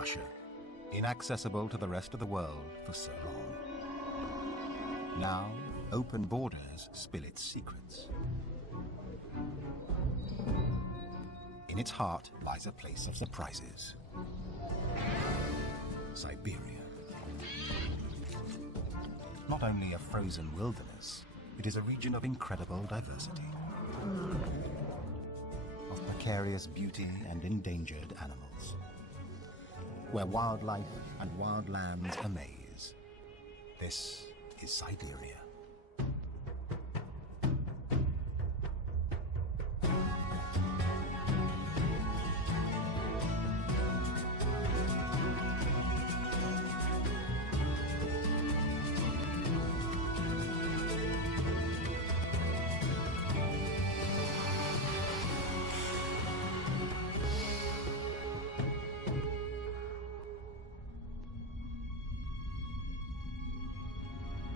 Russia, inaccessible to the rest of the world for so long. Now, open borders spill its secrets. In its heart lies a place of surprises. Siberia. Not only a frozen wilderness, it is a region of incredible diversity, of precarious beauty and endangered animals, where wildlife and wild lands amaze. This is Siberia.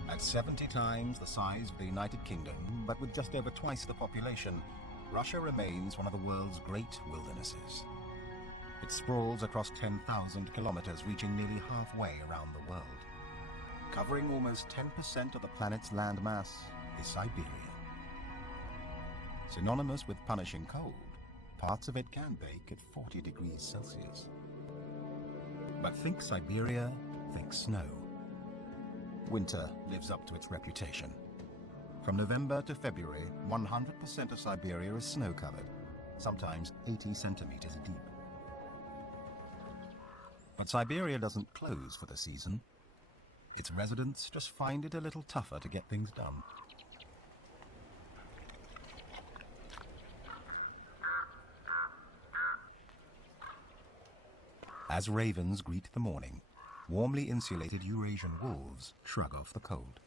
At 70 times the size of the United Kingdom, but with just over twice the population, Russia remains one of the world's great wildernesses. It sprawls across 10,000 kilometers, reaching nearly halfway around the world. Covering almost 10% of the planet's landmass is Siberia. Synonymous with punishing cold, parts of it can bake at 40 degrees Celsius. But think Siberia, think snow. Winter lives up to its reputation. From November to February, 100% of Siberia is snow-covered, sometimes 80 centimeters deep. But Siberia doesn't close for the season. Its residents just find it a little tougher to get things done. As ravens greet the morning, warmly insulated Eurasian wolves shrug off the cold.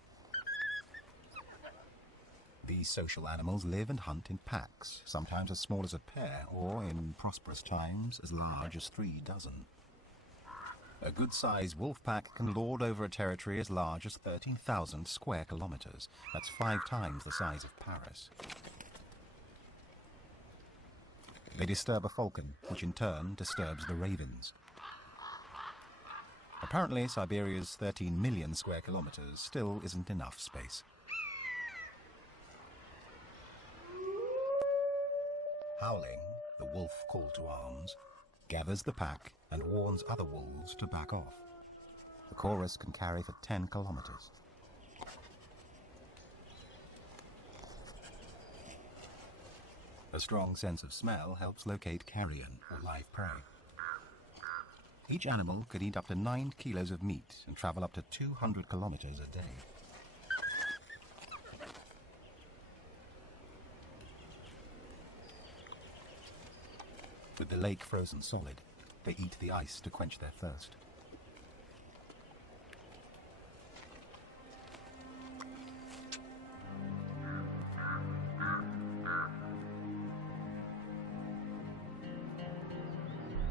These social animals live and hunt in packs, sometimes as small as a pair, or in prosperous times as large as 3 dozen. A good-sized wolf pack can lord over a territory as large as 13,000 square kilometers. That's 5 times the size of Paris. They disturb a falcon, which in turn disturbs the ravens. Apparently, Siberia's 13 million square kilometers still isn't enough space. Howling, the wolf call to arms, gathers the pack and warns other wolves to back off. The chorus can carry for 10 kilometers. A strong sense of smell helps locate carrion, or live prey. Each animal could eat up to 9 kilos of meat and travel up to 200 kilometers a day. With the lake frozen solid, they eat the ice to quench their thirst.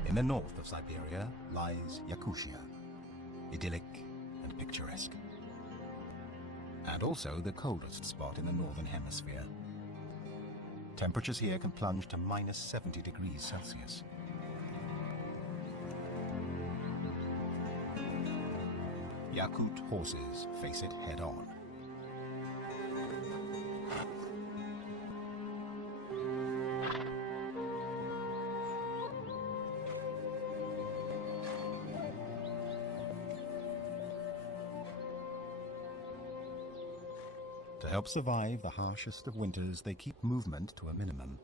In the north of Siberia lies Yakutia, idyllic and picturesque. And also the coldest spot in the northern hemisphere. Temperatures here can plunge to minus 70 degrees Celsius. Yakut horses face it head-on. To help survive the harshest of winters, they keep movement to a minimum.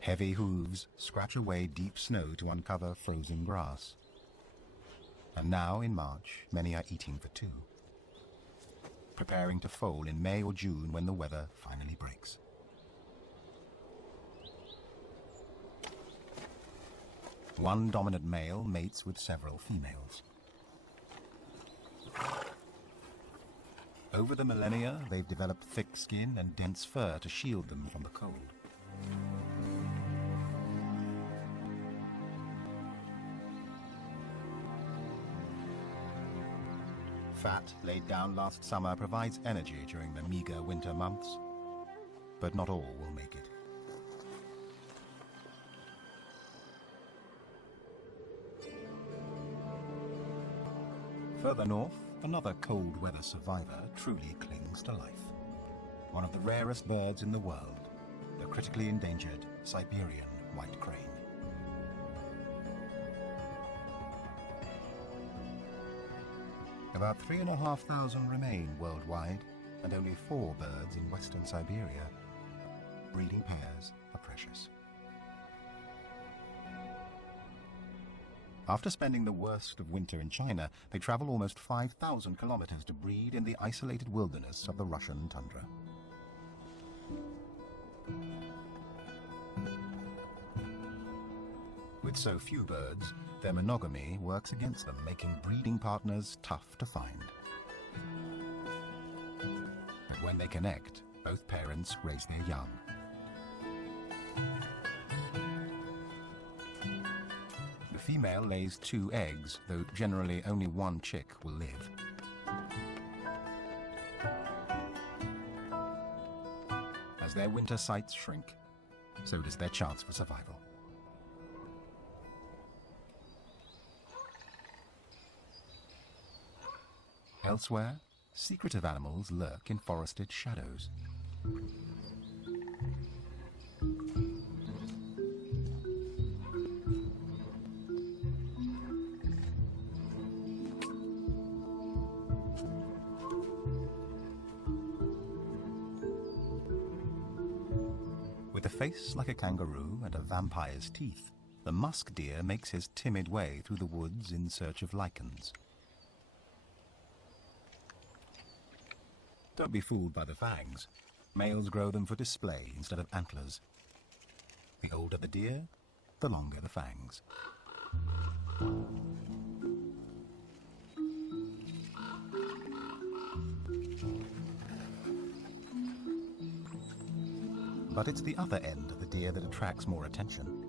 Heavy hooves scratch away deep snow to uncover frozen grass. And now, in March, many are eating for 2, preparing to foal in May or June when the weather finally breaks. One dominant male mates with several females. Over the millennia, they've developed thick skin and dense fur to shield them from the cold. Fat laid down last summer provides energy during the meager winter months. but not all will make it. Further north, another cold weather survivor truly clings to life. One of the rarest birds in the world, the critically endangered Siberian white crane. About 3,500 remain worldwide, and only 4 birds in western Siberia. Breeding pairs are precious. After spending the worst of winter in China, they travel almost 5,000 kilometers to breed in the isolated wilderness of the Russian tundra. With so few birds, their monogamy works against them, making breeding partners tough to find. And when they connect, both parents raise their young. The female lays 2 eggs, though generally only 1 chick will live. As their winter sites shrink, so does their chance for survival. Elsewhere, secretive animals lurk in forested shadows. With a face like a kangaroo and a vampire's teeth, the musk deer makes his timid way through the woods in search of lichens. Don't be fooled by the fangs. Males grow them for display instead of antlers. The older the deer, the longer the fangs. But it's the other end of the deer that attracts more attention.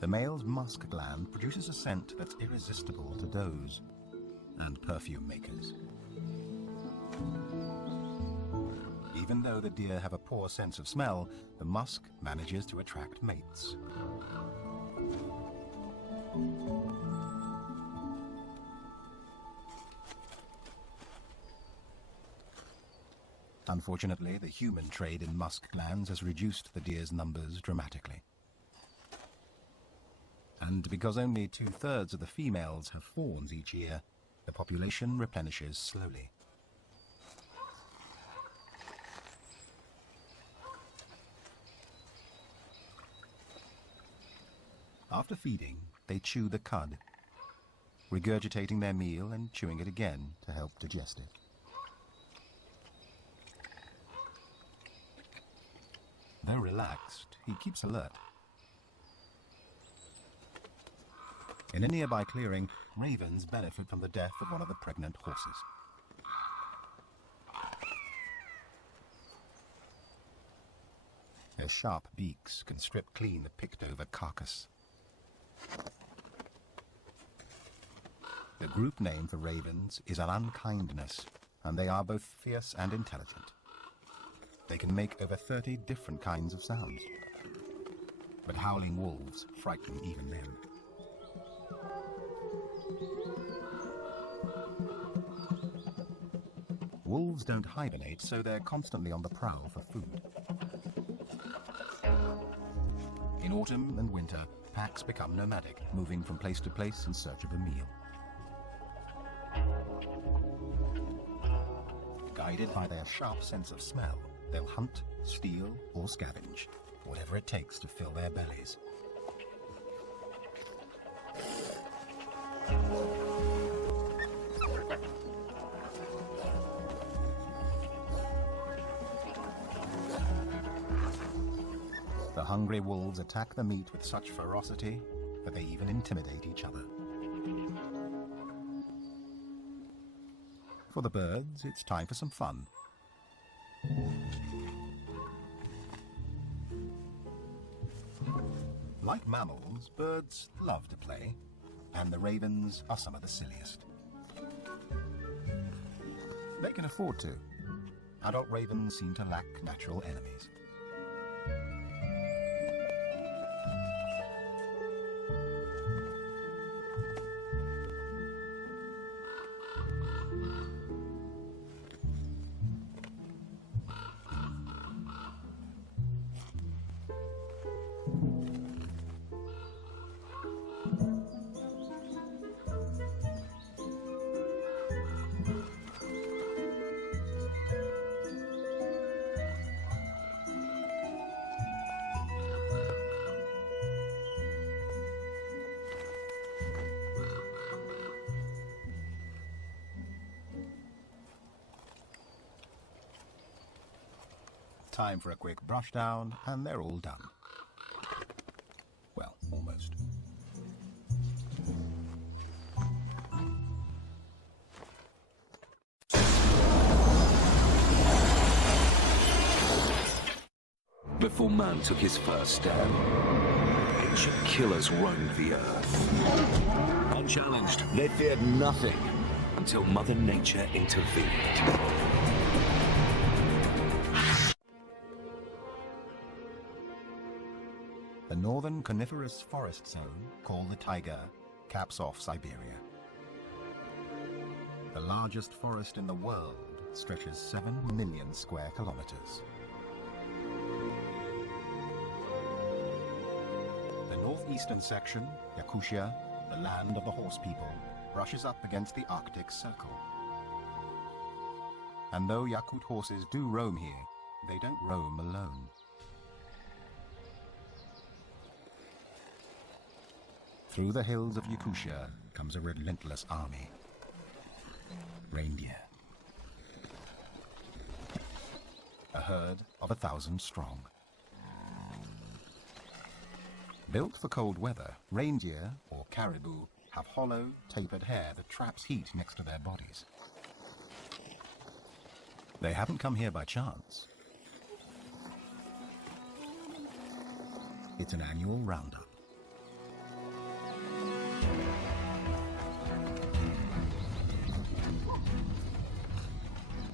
The male's musk gland produces a scent that's irresistible to does and perfume makers. Even though the deer have a poor sense of smell, the musk manages to attract mates. Unfortunately, the human trade in musk glands has reduced the deer's numbers dramatically. And because only 2/3 of the females have fawns each year, the population replenishes slowly. After feeding, they chew the cud, regurgitating their meal and chewing it again to help digest it. Though relaxed, he keeps alert. In a nearby clearing, ravens benefit from the death of one of the pregnant horses. Their sharp beaks can strip clean the picked-over carcass. The group name for ravens is an unkindness, and they are both fierce and intelligent. They can make over 30 different kinds of sounds. But howling wolves frighten even them. Wolves don't hibernate, so they're constantly on the prowl for food. In autumn and winter, packs become nomadic, moving from place to place in search of a meal. Guided by their sharp sense of smell, they'll hunt, steal, or scavenge, whatever it takes to fill their bellies. The hungry wolves attack the meat with such ferocity that they even intimidate each other. For the birds, it's time for some fun. Like mammals, birds love to play, and the ravens are some of the silliest. They can afford to. Adult ravens seem to lack natural enemies. Time for a quick brush down, and they're all done. Well, almost. Before man took his first step, ancient killers roamed the earth. Unchallenged, they feared nothing until Mother Nature intervened. The northern coniferous forest zone, called the taiga, caps off Siberia. The largest forest in the world stretches 7 million square kilometers. The northeastern section, Yakutia, the land of the horse people, brushes up against the Arctic Circle. And though Yakut horses do roam here, they don't roam alone. Through the hills of Yakutia comes a relentless army. Reindeer. A herd of 1,000 strong. Built for cold weather, reindeer, or caribou, have hollow, tapered hair that traps heat next to their bodies. They haven't come here by chance. It's an annual roundup.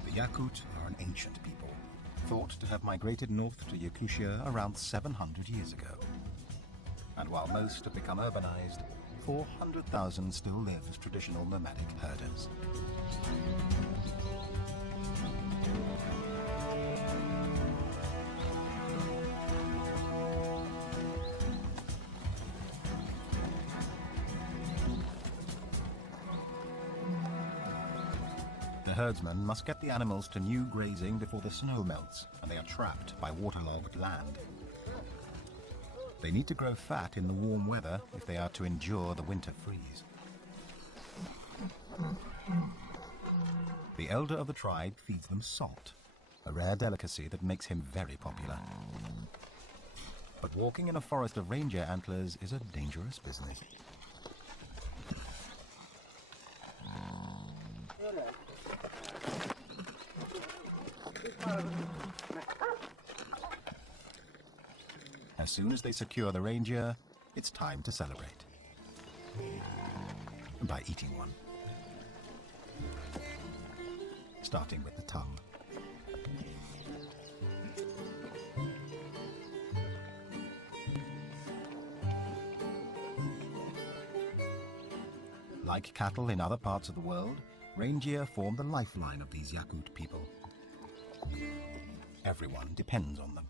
The Yakut are an ancient people, thought to have migrated north to Yakutia around 700 years ago. And while most have become urbanized, 400,000 still live as traditional nomadic herders. The herdsmen must get the animals to new grazing before the snow melts and they are trapped by waterlogged land. They need to grow fat in the warm weather if they are to endure the winter freeze. The elder of the tribe feeds them salt, a rare delicacy that makes him very popular. But walking in a forest of reindeer antlers is a dangerous business. As soon as they secure the reindeer, it's time to celebrate. By eating one. Starting with the tongue. Like cattle in other parts of the world, reindeer form the lifeline of these Yakut people. Everyone depends on them.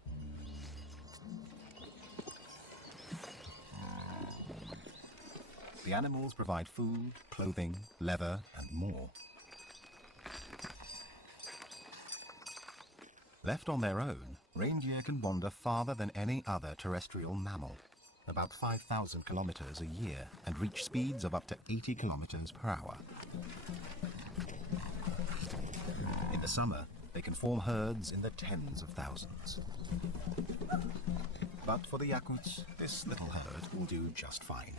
The animals provide food, clothing, leather, and more. Left on their own, reindeer can wander farther than any other terrestrial mammal, about 5,000 kilometers a year, and reach speeds of up to 80 kilometers per hour. In the summer, they can form herds in the tens of thousands. But for the Yakuts, this little herd will do just fine.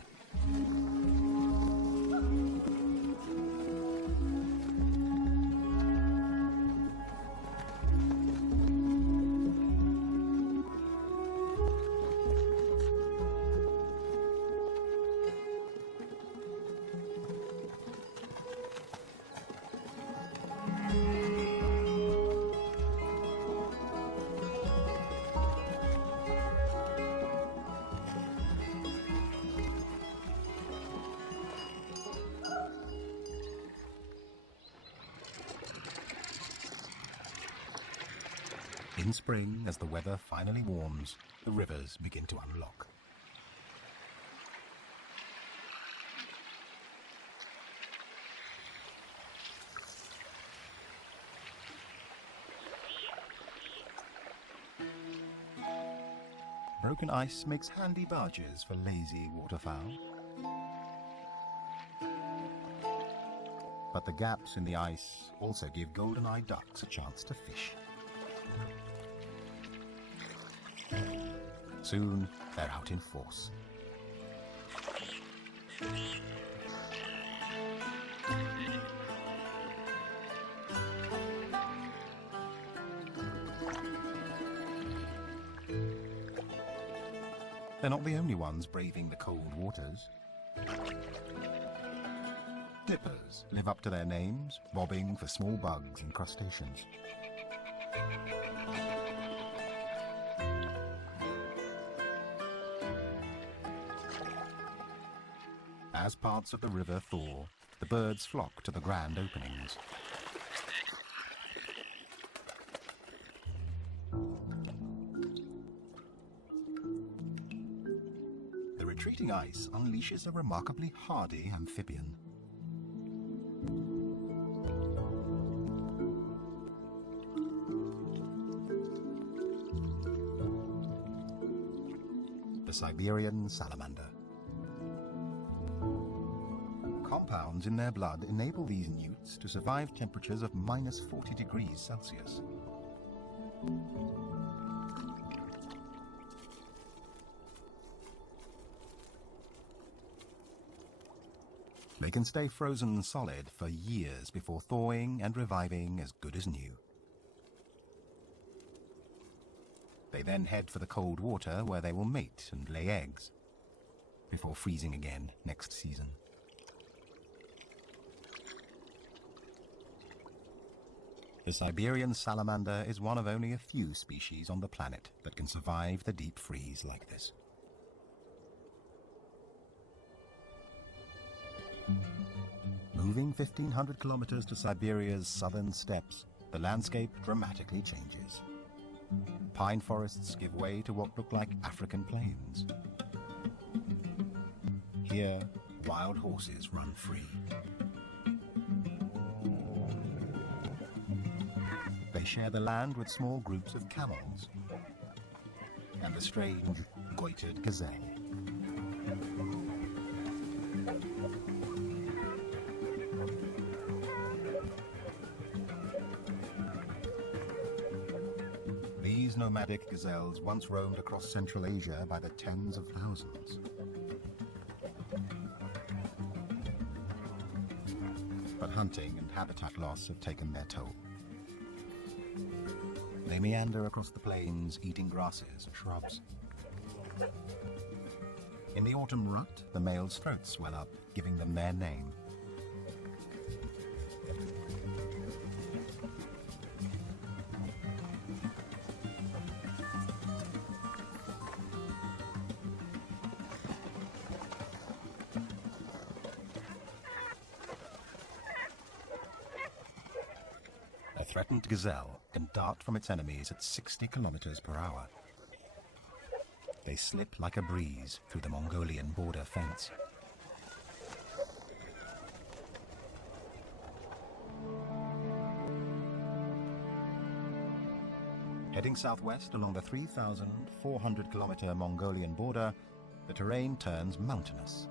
In spring, as the weather finally warms, the rivers begin to unlock. Broken ice makes handy barges for lazy waterfowl. But the gaps in the ice also give golden-eyed ducks a chance to fish. Soon, they're out in force. They're not the only ones braving the cold waters. Dippers live up to their names, bobbing for small bugs and crustaceans. As parts of the river thaw, the birds flock to the grand openings. The retreating ice unleashes a remarkably hardy amphibian. The Siberian salamander. Compounds in their blood enable these newts to survive temperatures of minus 40 degrees Celsius. They can stay frozen solid for years before thawing and reviving as good as new. They then head for the cold water where they will mate and lay eggs before freezing again next season. The Siberian salamander is one of only a few species on the planet that can survive the deep freeze like this. Moving 1,500 kilometers to Siberia's southern steppes, the landscape dramatically changes. Pine forests give way to what look like African plains. Here, wild horses run free. They share the land with small groups of camels and the strange, goitered gazelle. These nomadic gazelles once roamed across Central Asia by the tens of thousands. But hunting and habitat loss have taken their toll. They meander across the plains, eating grasses and shrubs. In the autumn rut, the males' throats swell up, giving them their name. A threatened gazelle can dart from its enemies at 60 kilometers per hour. They slip like a breeze through the Mongolian border fence. Heading southwest along the 3,400-kilometer Mongolian border, the terrain turns mountainous.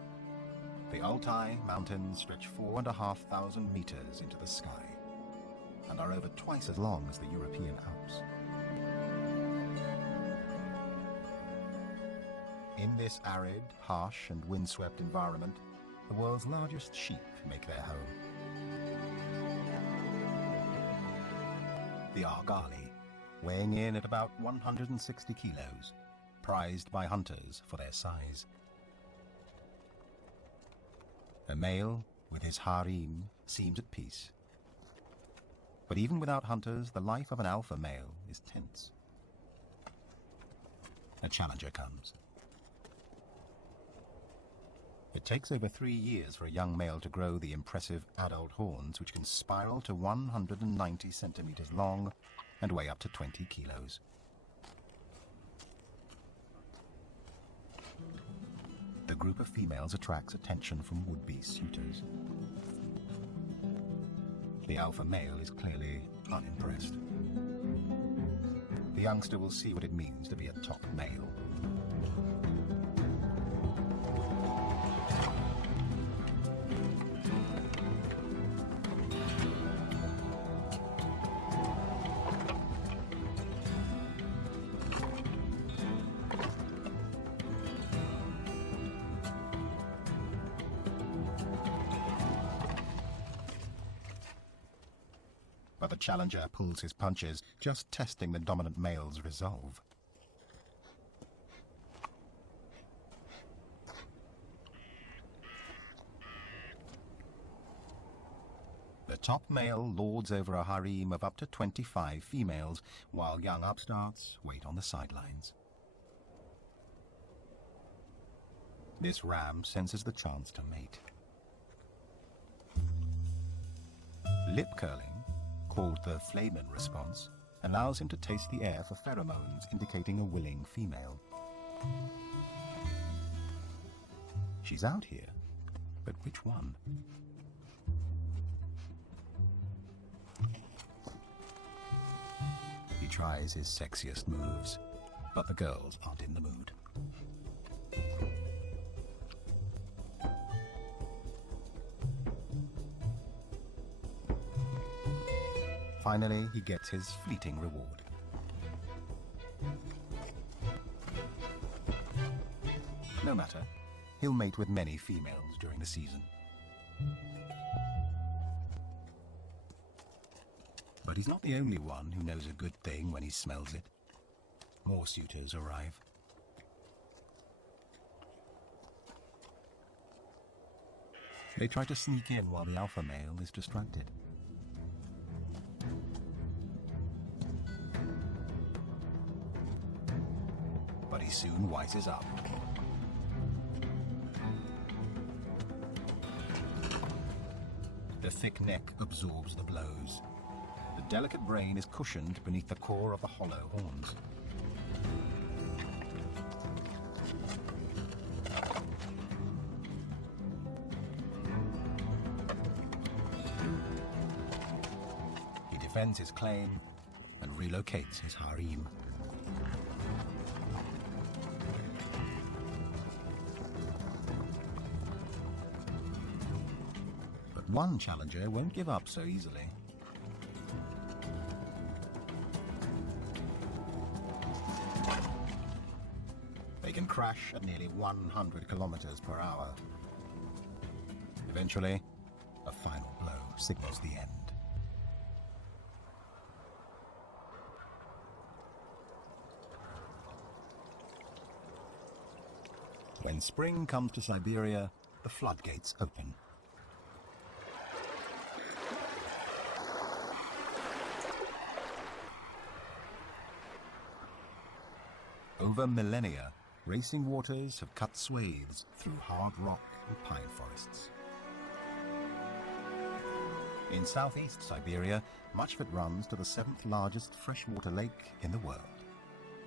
The Altai Mountains stretch 4,500 meters into the sky and are over twice as long as the European Alps. In this arid, harsh and windswept environment, the world's largest sheep make their home. The Argali, weighing in at about 160 kilos, prized by hunters for their size. A male, with his harem, seems at peace. But even without hunters, the life of an alpha male is tense. A challenger comes. It takes over 3 years for a young male to grow the impressive adult horns, which can spiral to 190 centimeters long and weigh up to 20 kilos. The group of females attracts attention from would-be suitors. The alpha male is clearly unimpressed. The youngster will see what it means to be a top male. But the challenger pulls his punches, just testing the dominant male's resolve. The top male lords over a harem of up to 25 females, while young upstarts wait on the sidelines. This ram senses the chance to mate. Lip curling, called the Flamen response, allows him to taste the air for pheromones indicating a willing female. She's out here, but which one? He tries his sexiest moves, but the girls aren't in the mood. Finally, he gets his fleeting reward. No matter, he'll mate with many females during the season. But he's not the only one who knows a good thing when he smells it. More suitors arrive. They try to sneak in while the alpha male is distracted. But he soon wises up. The thick neck absorbs the blows. The delicate brain is cushioned beneath the core of the hollow horns. He defends his claim and relocates his harem. But one challenger won't give up so easily. They can crash at nearly 100 kilometers per hour. Eventually, a final blow signals the end. When spring comes to Siberia, the floodgates open. Over millennia, racing waters have cut swathes through hard rock and pine forests. In southeast Siberia, much of it runs to the 7th largest freshwater lake in the world.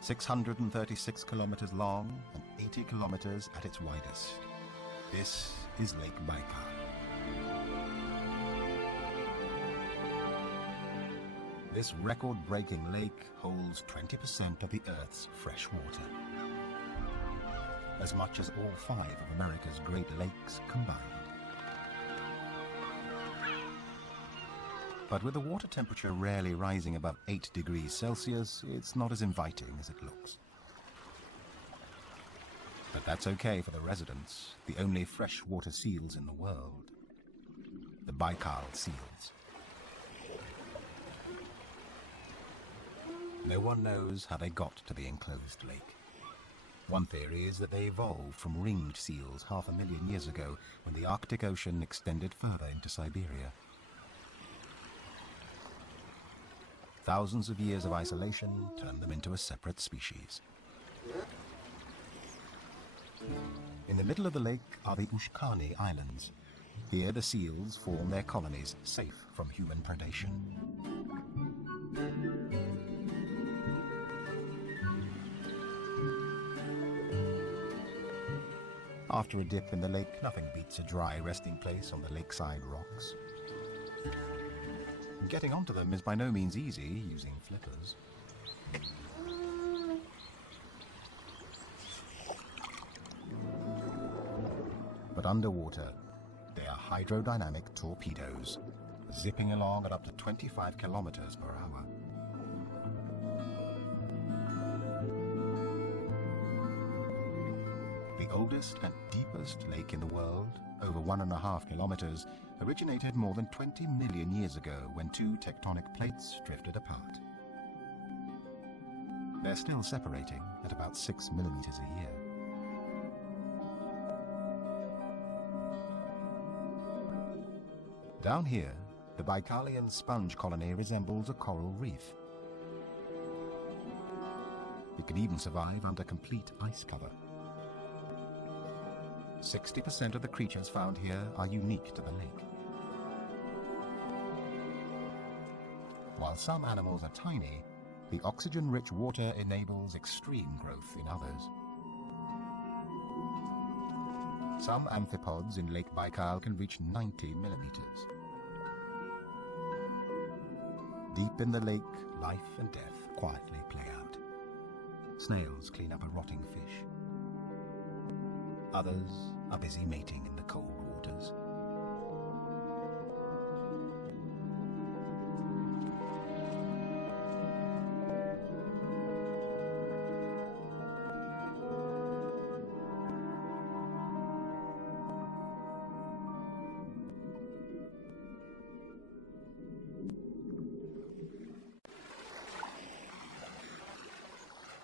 636 kilometers long and 80 kilometers at its widest. This is Lake Baikal. This record-breaking lake holds 20% of the Earth's fresh water. As much as all 5 of America's Great Lakes combined. But with the water temperature rarely rising above 8 degrees Celsius, it's not as inviting as it looks. But that's okay for the residents, the only freshwater seals in the world. The Baikal seals. No one knows how they got to the enclosed lake. One theory is that they evolved from ringed seals 500,000 years ago when the Arctic Ocean extended further into Siberia. Thousands of years of isolation turned them into a separate species. In the middle of the lake are the Ushkani Islands. Here the seals form their colonies, safe from human predation. After a dip in the lake, nothing beats a dry resting place on the lakeside rocks. Getting onto them is by no means easy using flippers. But underwater, they are hydrodynamic torpedoes, zipping along at up to 25 kilometers per hour. The oldest and deepest lake in the world, over 1.5 kilometers, originated more than 20 million years ago when two tectonic plates drifted apart. They're still separating at about 6 millimeters a year. Down here, the Baikalian sponge colony resembles a coral reef. It can even survive under complete ice cover. 60% of the creatures found here are unique to the lake. While some animals are tiny, the oxygen-rich water enables extreme growth in others. Some amphipods in Lake Baikal can reach 90 millimeters. Deep in the lake, life and death quietly play out. Snails clean up a rotting fish. Others are busy mating in the cold waters.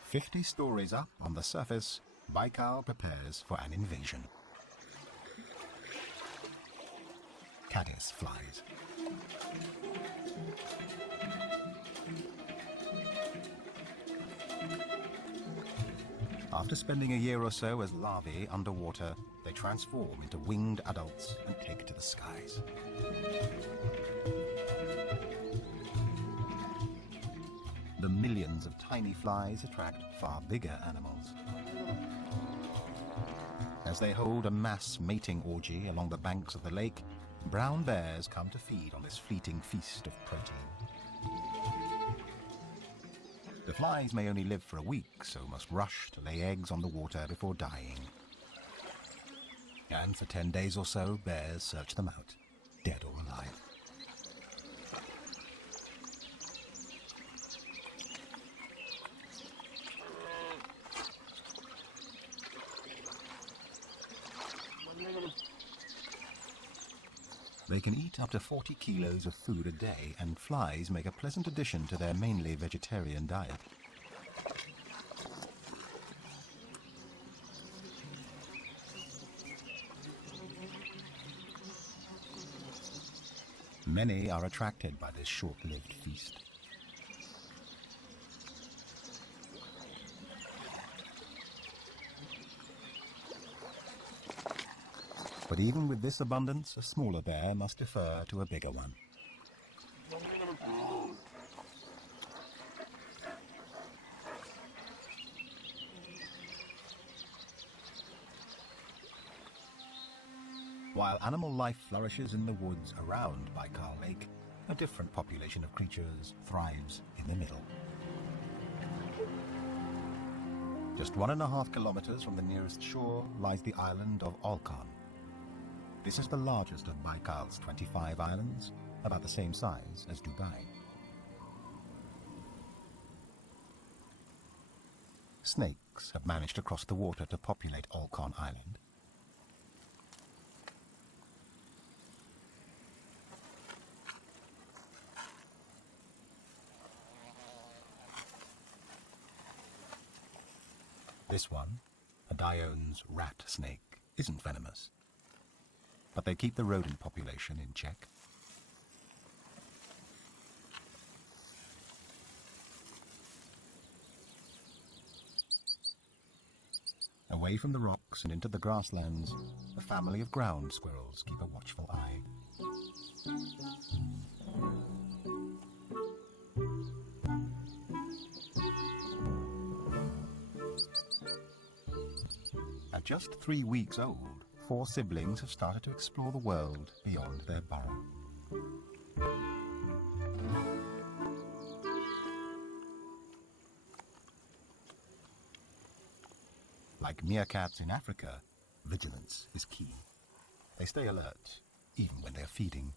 "50 stories up on the surface, Baikal prepares for an invasion." Caddis flies. After spending a year or so as larvae underwater, they transform into winged adults and take to the skies. The millions of tiny flies attract far bigger animals. As they hold a mass mating orgy along the banks of the lake, brown bears come to feed on this fleeting feast of protein. The flies may only live for a week, so must rush to lay eggs on the water before dying. And for 10 days or so, bears search them out, dead or alive. They can eat up to 40 kilos of food a day, and flies make a pleasant addition to their mainly vegetarian diet. Many are attracted by this short-lived feast. But even with this abundance, a smaller bear must defer to a bigger one. While animal life flourishes in the woods around Baikal Lake, a different population of creatures thrives in the middle. Just 1.5 kilometers from the nearest shore lies the island of Olkhon. This is the largest of Baikal's 25 islands, about the same size as Dubai. Snakes have managed to cross the water to populate Olkhon Island. This one, a Dion's rat snake, isn't venomous, but they keep the rodent population in check. Away from the rocks and into the grasslands, a family of ground squirrels keep a watchful eye. At just 3 weeks old, 4 siblings have started to explore the world beyond their burrow. Like meerkats in Africa, vigilance is key. They stay alert, even when they're feeding.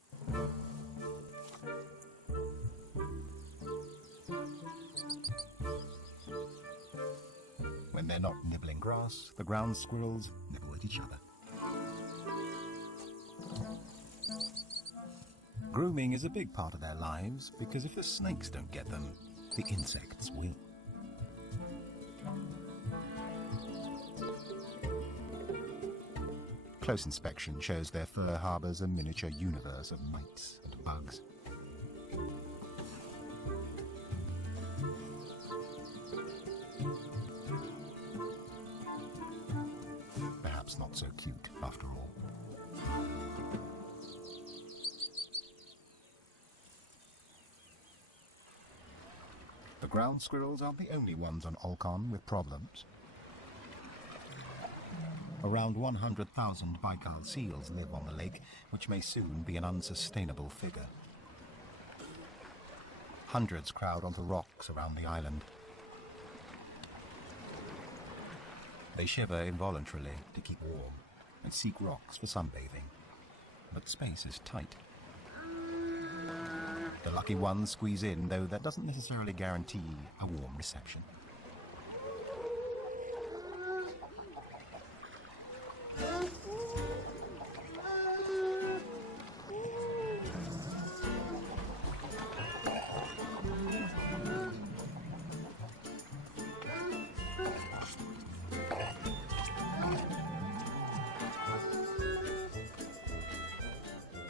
When they're not nibbling grass, the ground squirrels nibble at each other. Grooming is a big part of their lives because if the snakes don't get them, the insects will. Close inspection shows their fur harbors a miniature universe of mites and bugs. Perhaps not so cute after all. The ground squirrels aren't the only ones on Olkhon with problems. Around 100,000 Baikal seals live on the lake, which may soon be an unsustainable figure. Hundreds crowd onto rocks around the island. They shiver involuntarily to keep warm and seek rocks for sunbathing, but space is tight. The lucky ones squeeze in, though that doesn't necessarily guarantee a warm reception.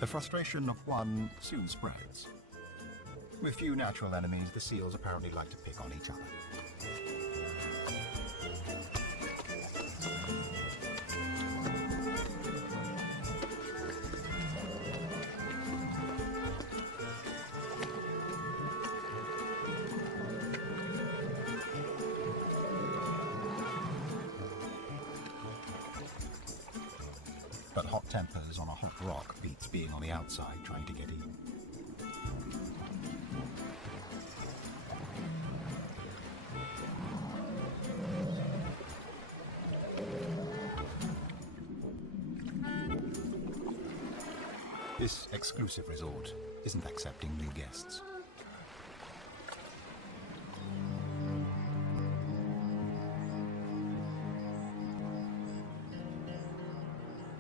The frustration of one soon spreads. With few natural enemies, the seals apparently like to pick on each other. But hot tempers on a hot rock beats being on the outside trying to get in. This exclusive resort isn't accepting new guests.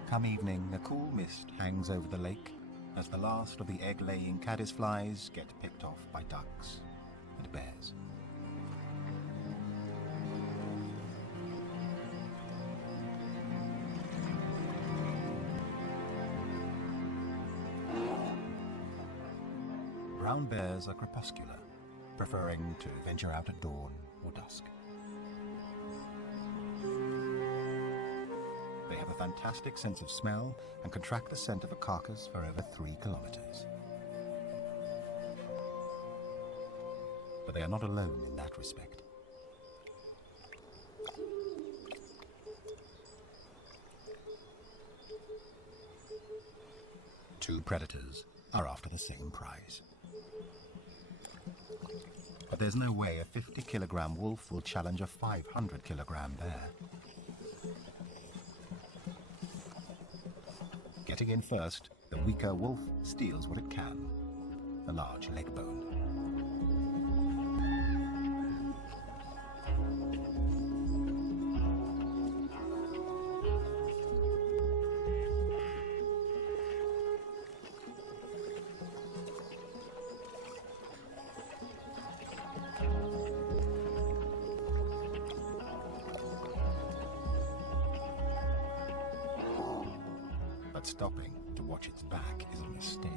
Come evening, a cool mist hangs over the lake as the last of the egg-laying caddisflies get picked off by ducks and bears. Brown bears are crepuscular, preferring to venture out at dawn or dusk. They have a fantastic sense of smell and can track the scent of a carcass for over 3 kilometers. But they are not alone in that respect. Two predators are after the same prize. But there's no way a 50-kilogram wolf will challenge a 500-kilogram bear. Getting in first, the weaker wolf steals what it can, a large leg bone. But stopping to watch its back is a mistake.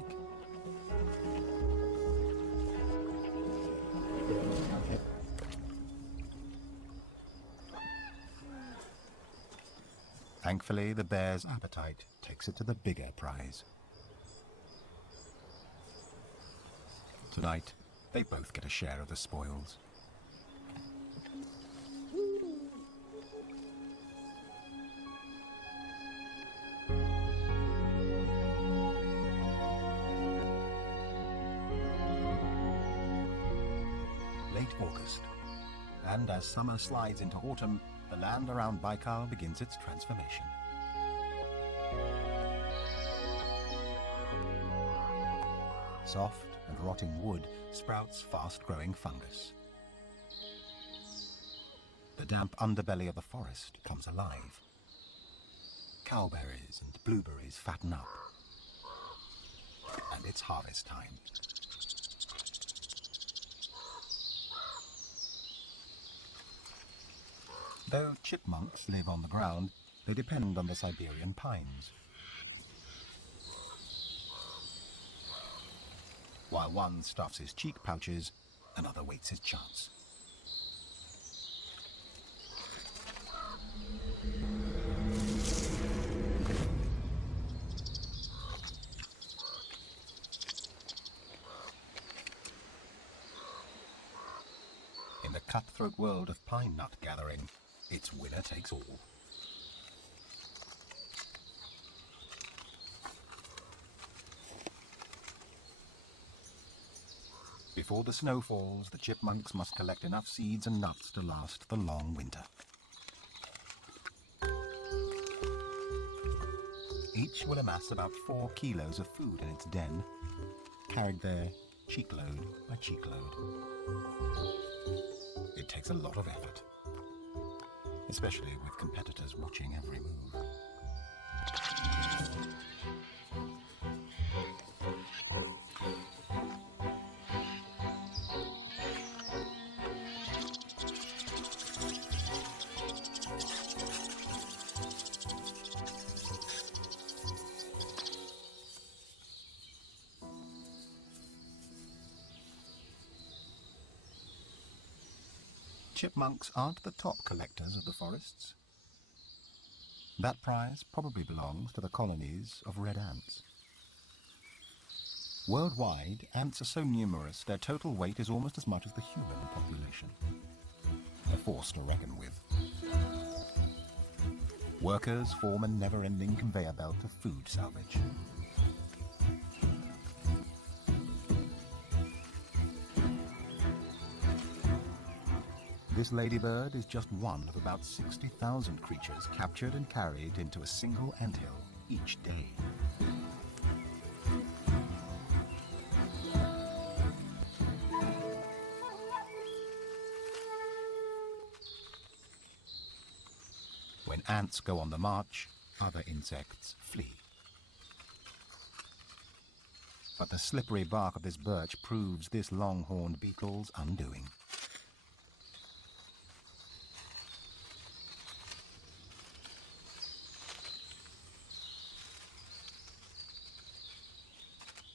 Thankfully, the bear's appetite takes it to the bigger prize. Tonight, they both get a share of the spoils. August. And as summer slides into autumn, the land around Baikal begins its transformation. Soft and rotting wood sprouts fast-growing fungus. The damp underbelly of the forest comes alive. Cowberries and blueberries fatten up. And it's harvest time. Though chipmunks live on the ground, they depend on the Siberian pines. While one stuffs his cheek pouches, another waits his chance. In the cutthroat world of pine nut gathering, it's winner takes all. Before the snow falls, the chipmunks must collect enough seeds and nuts to last the long winter. Each will amass about 4 kilos of food in its den, carried there cheekload by cheekload. It takes a lot of effort, especially with competitors watching every move. Chipmunks aren't the top collectors of the forests. That prize probably belongs to the colonies of red ants. Worldwide, ants are so numerous their total weight is almost as much as the human population. A force to reckon with. Workers form a never-ending conveyor belt of food salvage. This ladybird is just one of about 60,000 creatures captured and carried into a single anthill each day. When ants go on the march, other insects flee. But the slippery bark of this birch proves this long-horned beetle's undoing.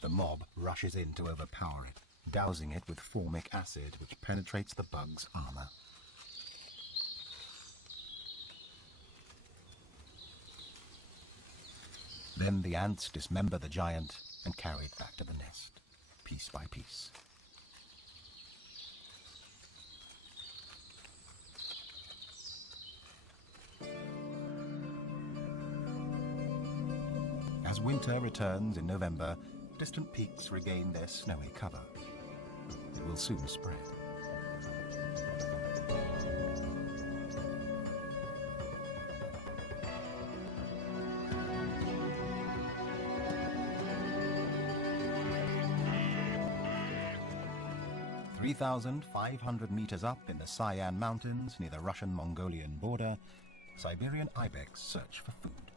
The mob rushes in to overpower it, dousing it with formic acid which penetrates the bug's armor. Then the ants dismember the giant and carry it back to the nest, piece by piece. As winter returns in November, distant peaks regain their snowy cover. It will soon spread. "3,500 meters up in the Sayan Mountains near the Russian-Mongolian border, Siberian ibex search for food.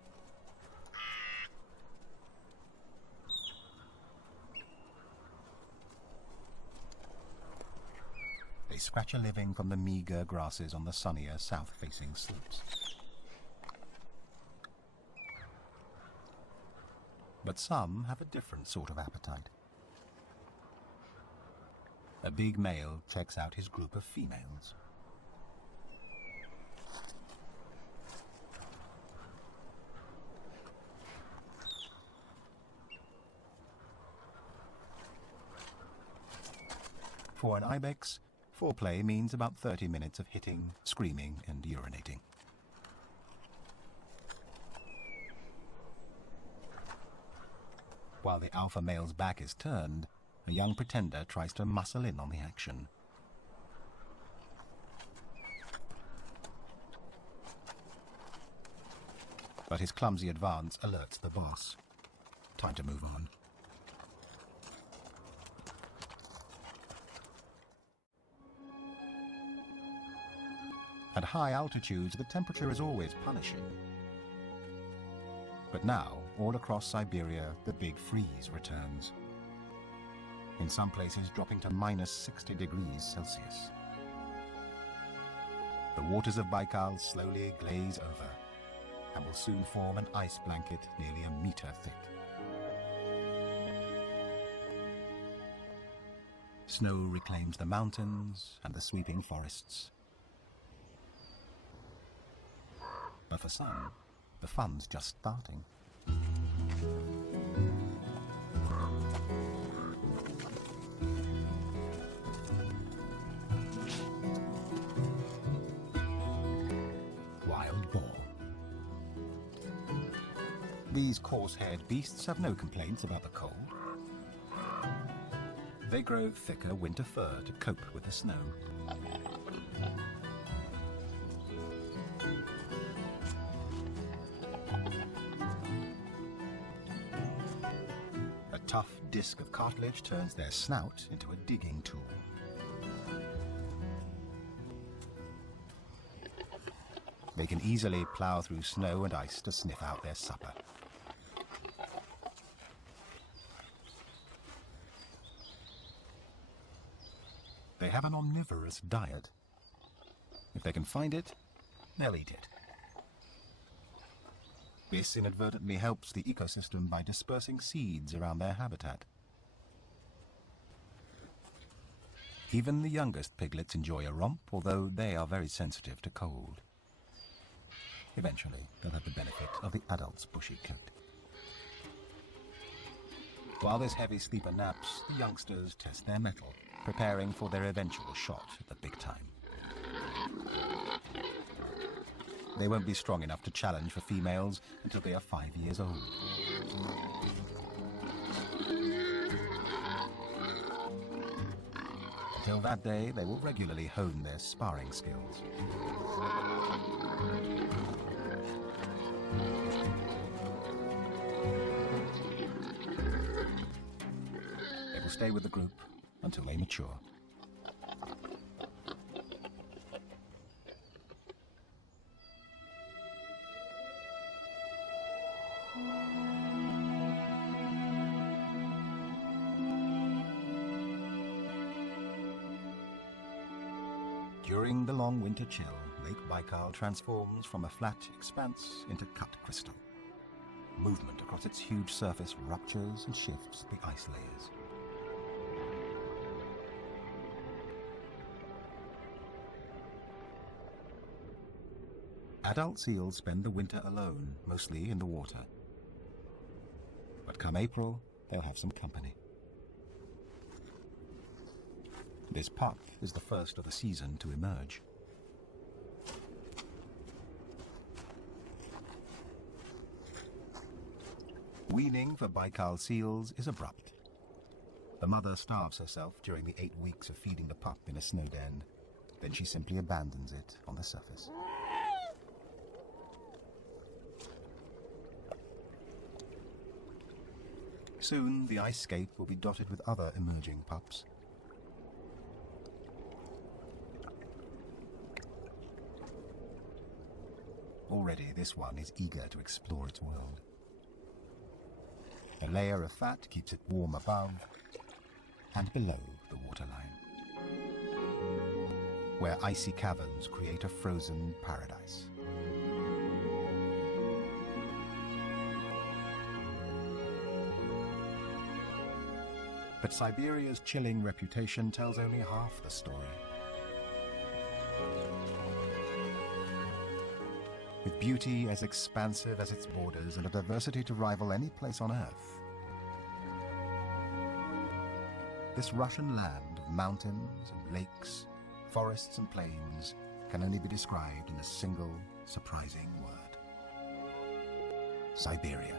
They scratch a living from the meager grasses on the sunnier south-facing slopes. But some have a different sort of appetite. A big male checks out his group of females. For an ibex, foreplay means about 30 minutes of hitting, screaming, and urinating. While the alpha male's back is turned, a young pretender tries to muscle in on the action. but his clumsy advance alerts the boss. Time to move on. At high altitudes, the temperature is always punishing. But now, all across Siberia, the big freeze returns. In some places dropping to minus 60 degrees Celsius. The waters of Baikal slowly glaze over and will soon form an ice blanket nearly a meter thick. Snow reclaims the mountains and the sweeping forests. But for some, the fun's just starting. Wild boar. These coarse-haired beasts have no complaints about the cold. They grow thicker winter fur to cope with the snow. A tough disc of cartilage turns their snout into a digging tool. They can easily plough through snow and ice to sniff out their supper. They have an omnivorous diet. If they can find it, they'll eat it. This inadvertently helps the ecosystem by dispersing seeds around their habitat. Even the youngest piglets enjoy a romp, although they are very sensitive to cold. Eventually, they'll have the benefit of the adult's bushy coat. While this heavy sleeper naps, the youngsters test their mettle, preparing for their eventual shot at the big time. They won't be strong enough to challenge for females until they are 5 years old. Until that day, they will regularly hone their sparring skills. They will stay with the group until they mature. During the long winter chill, Lake Baikal transforms from a flat expanse into cut crystal. Movement across its huge surface ruptures and shifts the ice layers. Adult seals spend the winter alone, mostly in the water. But come April, they'll have some company. This pup is the first of the season to emerge. Weaning for Baikal seals is abrupt. The mother starves herself during the 8 weeks of feeding the pup in a snow den. Then she simply abandons it on the surface. Soon, the ice scape will be dotted with other emerging pups. Already, this one is eager to explore its world. A layer of fat keeps it warm above and below the waterline, where icy caverns create a frozen paradise. But Siberia's chilling reputation tells only half the story. With beauty as expansive as its borders and a diversity to rival any place on Earth, this Russian land of mountains and lakes, forests and plains can only be described in a single, surprising word: Siberia.